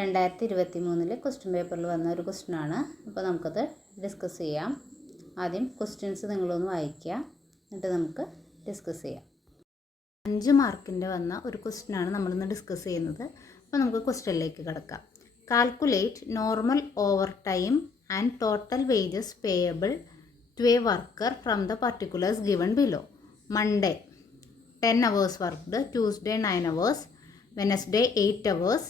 2023 question പേപ്പറിൽ വന്ന ഒരു ക്വസ്റ്റ്യനാണ്. അപ്പോൾ നമുക്കത് ഡിസ്കസ് ചെയ്യാം. ആദ്യം ക്വസ്റ്റ്യൻസ് നിങ്ങളൊന്ന് വായിക്കുക, എന്നിട്ട് നമുക്ക് ഡിസ്കസ് ചെയ്യാം. 5 മാർക്കിൻ്റെ വന്ന ഒരു ക്വസ്റ്റ്യനാണ് നമ്മളിന്ന് ഡിസ്കസ് ചെയ്യുന്നത്. അപ്പോൾ നമുക്ക് ക്വസ്റ്റ്യനിലേക്ക് കിടക്കാം. Calculate normal overtime and total wages payable to a worker from the particulars given below. Monday 10 hours worked, Tuesday 9 hours, Wednesday 8 hours,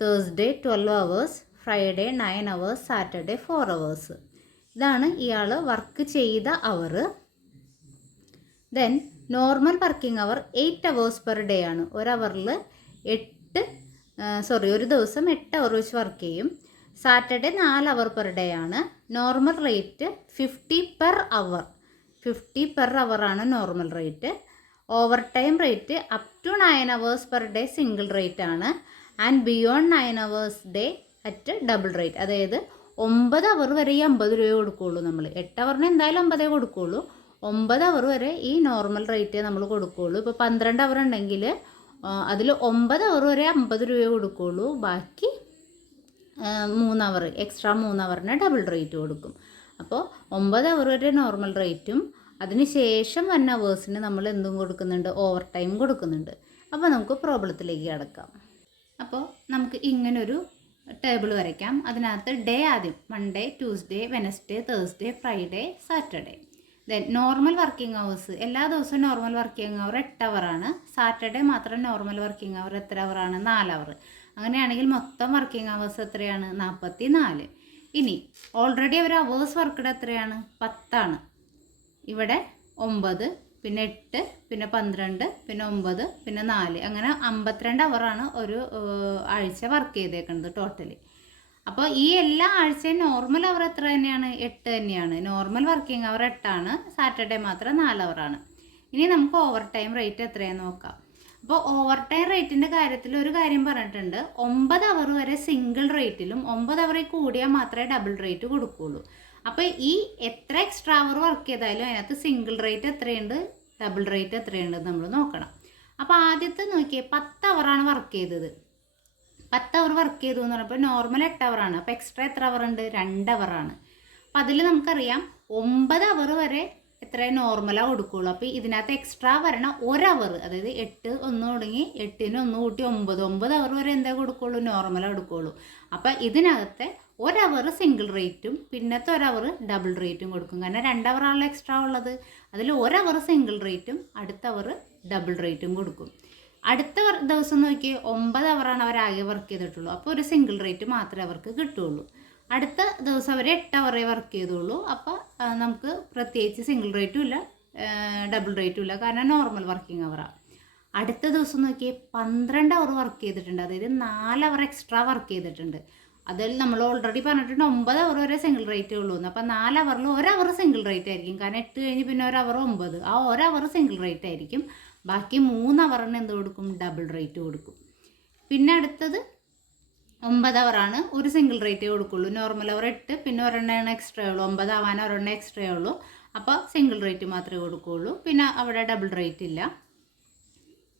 Thursday 12 hours, Friday 9 hours, Saturday 4 hours. ഇതാണ് ഇയാൾ വർക്ക് ചെയ്ത hour. Then normal working hour 8 hours per day ആണ്. ഒരു ദിവസം 8 hour വെച്ച് work ചെയ്യും. Saturday 4 hour per day ആണ്. Normal rate 50 per hour. 50 per hour ആണ് normal rate. Overtime rate up to 9 hours per day single rate ആണ്. And beyond 9 hours day at double rate. അതായത് 9 hour വരെ ഈ 50 രൂപ കൊടുക്കുകയുള്ളൂ. നമ്മൾ 8 hourന് എന്തായാലും 50 കൊടുക്കുകയുള്ളൂ. 9 hour വരെ ഈ നോർമൽ റേറ്റ് നമ്മൾ കൊടുക്കുകയുള്ളൂ. ഇപ്പോൾ 12 hour ഉണ്ടെങ്കിൽ അതിൽ 9 hour വരെ 50 രൂപ കൊടുക്കുകയുള്ളൂ. ബാക്കി 3 hour എക്സ്ട്രാ 3 hourന് ഡബിൾ റേറ്റ് കൊടുക്കും. അപ്പോൾ 9 hour വരെ നോർമൽ റേറ്റും അതിന് ശേഷം 1 hours നമ്മൾ എന്തും കൊടുക്കുന്നുണ്ട്, ഓവർ ടൈം കൊടുക്കുന്നുണ്ട്. അപ്പോൾ നമുക്ക് പ്രോബ്ലത്തിലേക്ക് കിടക്കാം. അപ്പോൾ നമുക്ക് ഇങ്ങനൊരു ടേബിൾ വരയ്ക്കാം. അതിനകത്ത് ഡേ ആദ്യം Monday, Tuesday, Wednesday, Thursday, Friday, Saturday. Then normal working hours എല്ലാ ദിവസവും നോർമൽ വർക്കിംഗ് അവർ 8 hour ആണ്. സാറ്റർഡേ മാത്രം നോർമൽ വർക്കിംഗ് അവർ എത്ര അവർ ആണ്? 4 hour. അങ്ങനെയാണെങ്കിൽ മൊത്തം വർക്കിംഗ് അവേഴ്സ് എത്രയാണ്? 44. ഇനി ഓൾറെഡി അവർ അവേഴ്സ് വർക്ക്ഡ് എത്രയാണ്? 10 ആണ്. ഇവിടെ 9, പിന്നെ 8, പിന്നെ 12, പിന്നെ 9, പിന്നെ 4, അങ്ങനെ 52 hour ആണ് ഒരു ആഴ്ച വർക്ക് ചെയ്തേക്കുന്നത് ടോട്ടലി. അപ്പോൾ ഈ എല്ലാ ആഴ്ചയും നോർമൽ അവർ എത്ര തന്നെയാണ്? 8 തന്നെയാണ്. നോർമൽ വർക്കിംഗ് അവർ 8 ആണ്. സാറ്റർഡേ മാത്രം 4 hour ആണ്. ഇനി നമുക്ക് ഓവർ ടൈം റേറ്റ് എത്രയാണെന്ന് നോക്കാം. അപ്പോൾ ഓവർ ടൈം റേറ്റിൻ്റെ കാര്യത്തിൽ ഒരു കാര്യം പറഞ്ഞിട്ടുണ്ട്. 9 hour വരെ സിംഗിൾ റേറ്റിലും 9 hour കൂടിയാൽ മാത്രമേ ഡബിൾ റേറ്റ് കൊടുക്കുകയുള്ളൂ. അപ്പോൾ ഈ എത്ര എക്സ്ട്രാ അവർ വർക്ക് ചെയ്താലും അതിനകത്ത് സിംഗിൾ റേറ്റ് എത്രയുണ്ട്, ഡബിൾ റേറ്റ് എത്രയുണ്ട് നമ്മൾ നോക്കണം. അപ്പോൾ ആദ്യത്തെ നോക്കിയേ 10 hour ആണ് വർക്ക് ചെയ്തത്. 10 hour വർക്ക് ചെയ്തു എന്ന് പറഞ്ഞപ്പോൾ നോർമൽ 8 hour ആണ്. അപ്പോൾ എക്സ്ട്രാ എത്ര അവർ ഉണ്ട്? 2 hour ആണ്. അപ്പോൾ അതിൽ നമുക്കറിയാം 9 hour വരെ എത്ര നോർമലാണ് കൊടുക്കുകയുള്ളൂ. അപ്പോൾ ഇതിനകത്ത് എക്സ്ട്രാ വരണ 1 hour, അതായത് 8 1 തുടങ്ങി 8ന് 1 കൂട്ടി 9 hour വരെ എന്താ കൊടുക്കുകയുള്ളൂ? നോർമലാണ് കൊടുക്കുകയുള്ളൂ. അപ്പോൾ ഇതിനകത്തെ 1 hour സിംഗിൾ റേറ്റും പിന്നത്തെ 1 hour ഡബിൾ റേറ്റും കൊടുക്കും. കാരണം 2 hour ആണല്ലോ എക്സ്ട്രാ ഉള്ളത്. അതിൽ 1 hour സിംഗിൾ റേറ്റും അടുത്ത അവർ ഡബിൾ റേറ്റും കൊടുക്കും. അടുത്ത ദിവസം നോക്കി 9 hour ആണ് അവർ ആകെ വർക്ക് ചെയ്തിട്ടുള്ളൂ. അപ്പോൾ ഒരു സിംഗിൾ റേറ്റ് മാത്രമേ അവർക്ക് കിട്ടുകയുള്ളൂ. അടുത്ത ദിവസം അവർ 8 hour വർക്ക് ചെയ്തുള്ളൂ. അപ്പോൾ നമുക്ക് പ്രത്യേകിച്ച് സിംഗിൾ റേറ്റും ഇല്ല, ഡബിൾ റേറ്റും ഇല്ല, കാരണം നോർമൽ വർക്കിംഗ് അവറാണ്. അടുത്ത ദിവസം നോക്കി 12 hour വർക്ക് ചെയ്തിട്ടുണ്ട്. അതായത് 4 hour എക്സ്ട്രാ വർക്ക് ചെയ്തിട്ടുണ്ട്. അതിൽ നമ്മൾ ഓൾറെഡി പറഞ്ഞിട്ടുണ്ട് 9 hour വരെ സിംഗിൾ റേറ്റേ ഉള്ളൂ എന്ന്. അപ്പോൾ 4 hourൽ 1 hour സിംഗിൾ റേറ്റ് ആയിരിക്കും. കാരണം 8 കഴിഞ്ഞ് പിന്നെ 1 hour 9, ആ 1 hour സിംഗിൾ റേറ്റ് ആയിരിക്കും. ബാക്കി 3 hourന് എന്ത് കൊടുക്കും? ഡബിൾ റേറ്റ് കൊടുക്കും. പിന്നെ അടുത്തത് 9 hour ആണ്. ഒരു സിംഗിൾ റേറ്റേ കൊടുക്കുള്ളൂ. നോർമൽ അവർ 8, പിന്നെ ഒരെണ്ണം എക്സ്ട്രാ ഉള്ളൂ. 9 ആവാൻ ഒരെണ്ണം എക്സ്ട്രാ ഉള്ളൂ. അപ്പോൾ സിംഗിൾ റേറ്റ് മാത്രമേ കൊടുക്കുകയുള്ളൂ. പിന്നെ അവിടെ ഡബിൾ റേറ്റ് ഇല്ല.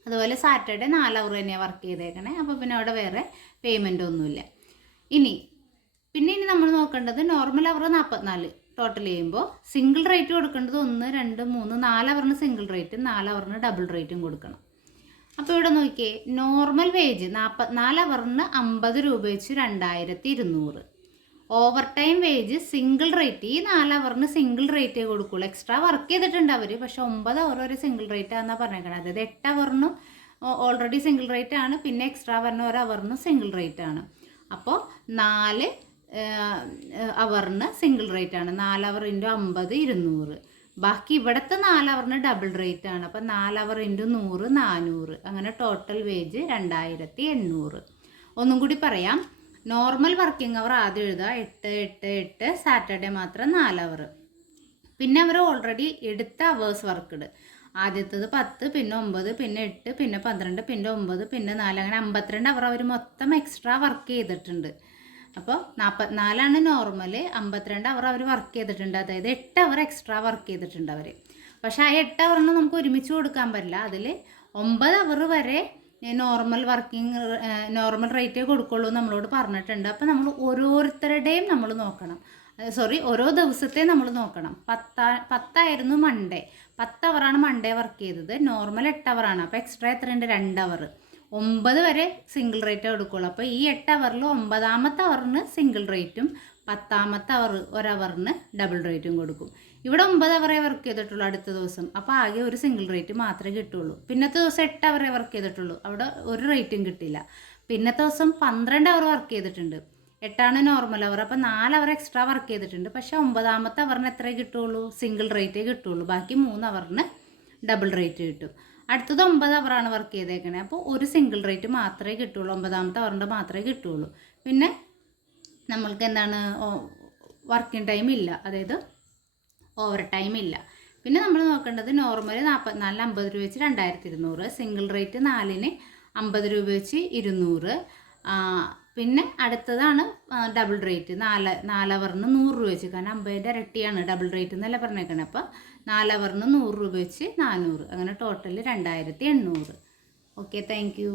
അതുപോലെ സാറ്റർഡേ 4 hour തന്നെയാണ് വർക്ക് ചെയ്തേക്കണേ. അപ്പോൾ പിന്നെ അവിടെ വേറെ പേയ്മെൻ്റ് ഒന്നുമില്ല. ഇനി നമ്മൾ നോക്കേണ്ടത് നോർമൽ അവർ 44 ടോട്ടൽ ചെയ്യുമ്പോൾ സിംഗിൾ റേറ്റ് കൊടുക്കേണ്ടത് 1 2 3 4 hourന് സിംഗിൾ റേറ്റും 4 hourന് ഡബിൾ റേറ്റും കൊടുക്കണം. അപ്പോൾ ഇവിടെ നോക്കിയേ, നോർമൽ വേജ് 44 hourന് 50 രൂപ വെച്ച് 2200. Over time wage single rate ഈ 4 hourന് സിംഗിൾ റേറ്റേ കൊടുക്കുള്ളൂ. എക്സ്ട്രാ വർക്ക് ചെയ്തിട്ടുണ്ട് അവർ, പക്ഷേ 9 hour വരെ സിംഗിൾ റേറ്റ് ആണെന്നാണ് പറഞ്ഞേക്കണം. അതായത് 8 hourനും ഓൾറെഡി സിംഗിൾ റേറ്റ് ആണ്, പിന്നെ എക്സ്ട്രാ പറഞ്ഞ 1 hourന് സിംഗിൾ റേറ്റ് ആണ്. അപ്പോൾ 4 hourന് സിംഗിൾ റേറ്റ് ആണ്. 4 hour × 50 200. ബാക്കി ഇവിടുത്തെ 4 hourന് ഡബിൾ റേറ്റ് ആണ്. അപ്പോൾ 4 hour × 100 400. അങ്ങനെ ടോട്ടൽ വേജ് 2800. ഒന്നും കൂടി പറയാം. നോർമൽ വർക്കിംഗ് അവർ ആദ്യം എഴുതുക 8 8 8, സാറ്റർഡേ മാത്രം 4 hour. പിന്നെ അവർ ഓൾറെഡി എടുത്ത അവേഴ്സ് വർക്ക്ഡ്. ആദ്യത്തത് 10, പിന്നെ 9, പിന്നെ 8, പിന്നെ 12, പിന്നെ 9, പിന്നെ 4, അങ്ങനെ 52 hour അവർ മൊത്തം എക്സ്ട്രാ വർക്ക് ചെയ്തിട്ടുണ്ട്. അപ്പോൾ 44 നോർമൽ, 52 hour അവർ വർക്ക് ചെയ്തിട്ടുണ്ട്. അതായത് 8 hour എക്സ്ട്രാ വർക്ക് ചെയ്തിട്ടുണ്ട് അവർ. പക്ഷേ ആ 8 hourന് നമുക്ക് ഒരുമിച്ച് കൊടുക്കാൻ പറ്റില്ല. അതിൽ 9 hour വരെ നോർമൽ റേറ്റേ കൊടുക്കുള്ളൂ നമ്മളോട് പറഞ്ഞിട്ടുണ്ട്. അപ്പോൾ നമ്മൾ ഓരോരുത്തരുടെയും നമ്മൾ നോക്കണം, ഓരോ ദിവസത്തെ നമ്മൾ നോക്കണം. 10 മൺഡേ, 10 അവറാണ് മൺഡേ വർക്ക് ചെയ്തത്, നോർമൽ 8 അവറാണ്. അപ്പോൾ എക്സ്ട്രാ എത്രയുണ്ട്? 2 അവർ. 9 വരെ സിംഗിൾ റേറ്റേ കൊടുക്കുള്ളൂ. അപ്പോൾ ഈ 8 അവറിൽ 9ാമത്തെ അവറിന് സിംഗിൾ റേറ്റും 10ാമത്തെ അവർ 1 അവറിന് ഡബിൾ റേറ്റും കൊടുക്കും. ഇവിടെ 9 അവറേ വർക്ക് ചെയ്തിട്ടുള്ളൂ അടുത്ത ദിവസം, അപ്പോൾ ആകെ ഒരു സിംഗിൾ റേറ്റ് മാത്രമേ കിട്ടുള്ളൂ. പിന്നത്തെ ദിവസം 8 അവറേ വർക്ക് ചെയ്തിട്ടുള്ളൂ, അവിടെ ഒരു റേറ്റും കിട്ടില്ല. പിന്നത്തെ ദിവസം 12 അവർ വർക്ക് ചെയ്തിട്ടുണ്ട്, 8 നോർമൽ അവർ, അപ്പോൾ 4 അവർ എക്സ്ട്രാ വർക്ക് ചെയ്തിട്ടുണ്ട്. പക്ഷേ 9ാമത്തെ അവറിന് എത്രയേ കിട്ടുള്ളൂ? സിംഗിൾ റേറ്റേ കിട്ടുള്ളൂ. ബാക്കി 3 അവറിന് ഡബിൾ റേറ്റ് കിട്ടും. അടുത്തത് 9 അവറാണ് വർക്ക് ചെയ്തേക്കണേ, അപ്പോൾ ഒരു സിംഗിൾ റേറ്റ് മാത്രമേ കിട്ടുള്ളൂ, 9ാമത്തെ അവറിൻ്റെ മാത്രമേ കിട്ടുള്ളൂ. പിന്നെ നമ്മൾക്ക് എന്താണ്, വർക്കിംഗ് ടൈം ഇല്ല, അതായത് ഓവർ ടൈം ഇല്ല. പിന്നെ നമ്മൾ നോക്കേണ്ടത് നോർമൽ 44 50 രൂപ വെച്ച് 2200, സിംഗിൾ റേറ്റ് 4-ന് 50 രൂപ വെച്ച് 200. പിന്നെ അടുത്തതാണ് ഡബിൾ റേറ്റ് 4 അവറിന് 100 രൂപ വെച്ച്, കാരണം 50ൻ്റെ ഇരട്ടിയാണ് ഡബിൾ റേറ്റ് എന്നല്ല പറഞ്ഞേക്കണേ. അപ്പോൾ 4 അവറിന് 100 രൂപ വെച്ച് 400, അങ്ങനെ ടോട്ടൽ 2800. Okay, thank you.